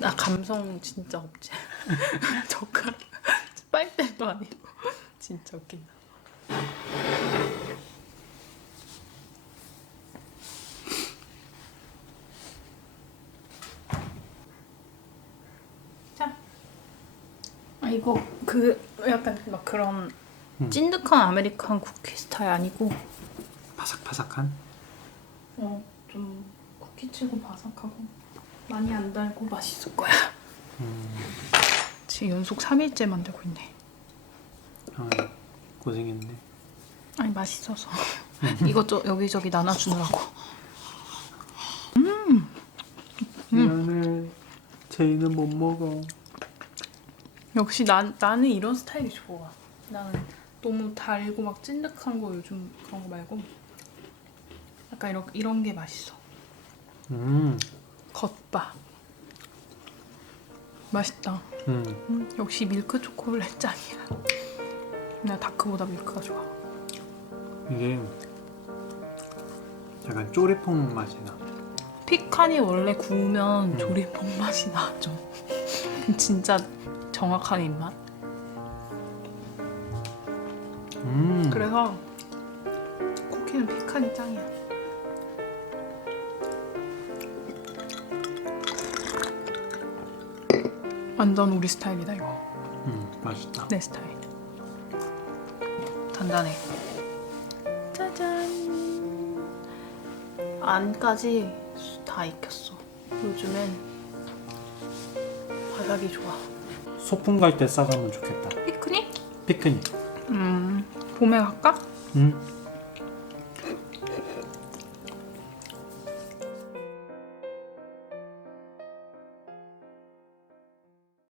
나 감성 진짜 없지. 젓가락 빨대도 아니고 진짜 웃긴다. 자, 아 이거 그 약간 막 그런 찐득한 아메리칸 쿠키 스타일 아니고 바삭바삭한? 좀 쿠키치고 바삭하고 많이 안 달고 맛있을 거야. 지금 연속 3일째 만들고 있네. 아, 고생했네. 아니 맛있어서 이것저것 여기저기 나눠주느라고. 미안해. 제이는 못 먹어. 역시 나는 이런 스타일이 좋아. 나는 너무 달고 막 찐득한 거 요즘 그런 거 말고 약간 이런 게 맛있어. 겉바. 맛있다. 역시 밀크 초콜릿 짱이야. 나 다크보다 밀크가 좋아. 이게 약간 쪼리퐁 맛이 나. 피칸이 원래 구우면 조리퐁 맛이 나 좀. 진짜 정확한 입맛. 그래서 쿠키는 피칸이 짱이야. 완전 우리 스타일이다 이거. 맛있다. 내 스타일. 단단해. 짜잔. 안까지 다 익혔어. 요즘엔 바삭이 좋아. 소풍 갈 때 싸가면 좋겠다. 피크닉? 피크닉. 봄에 갈까? 응.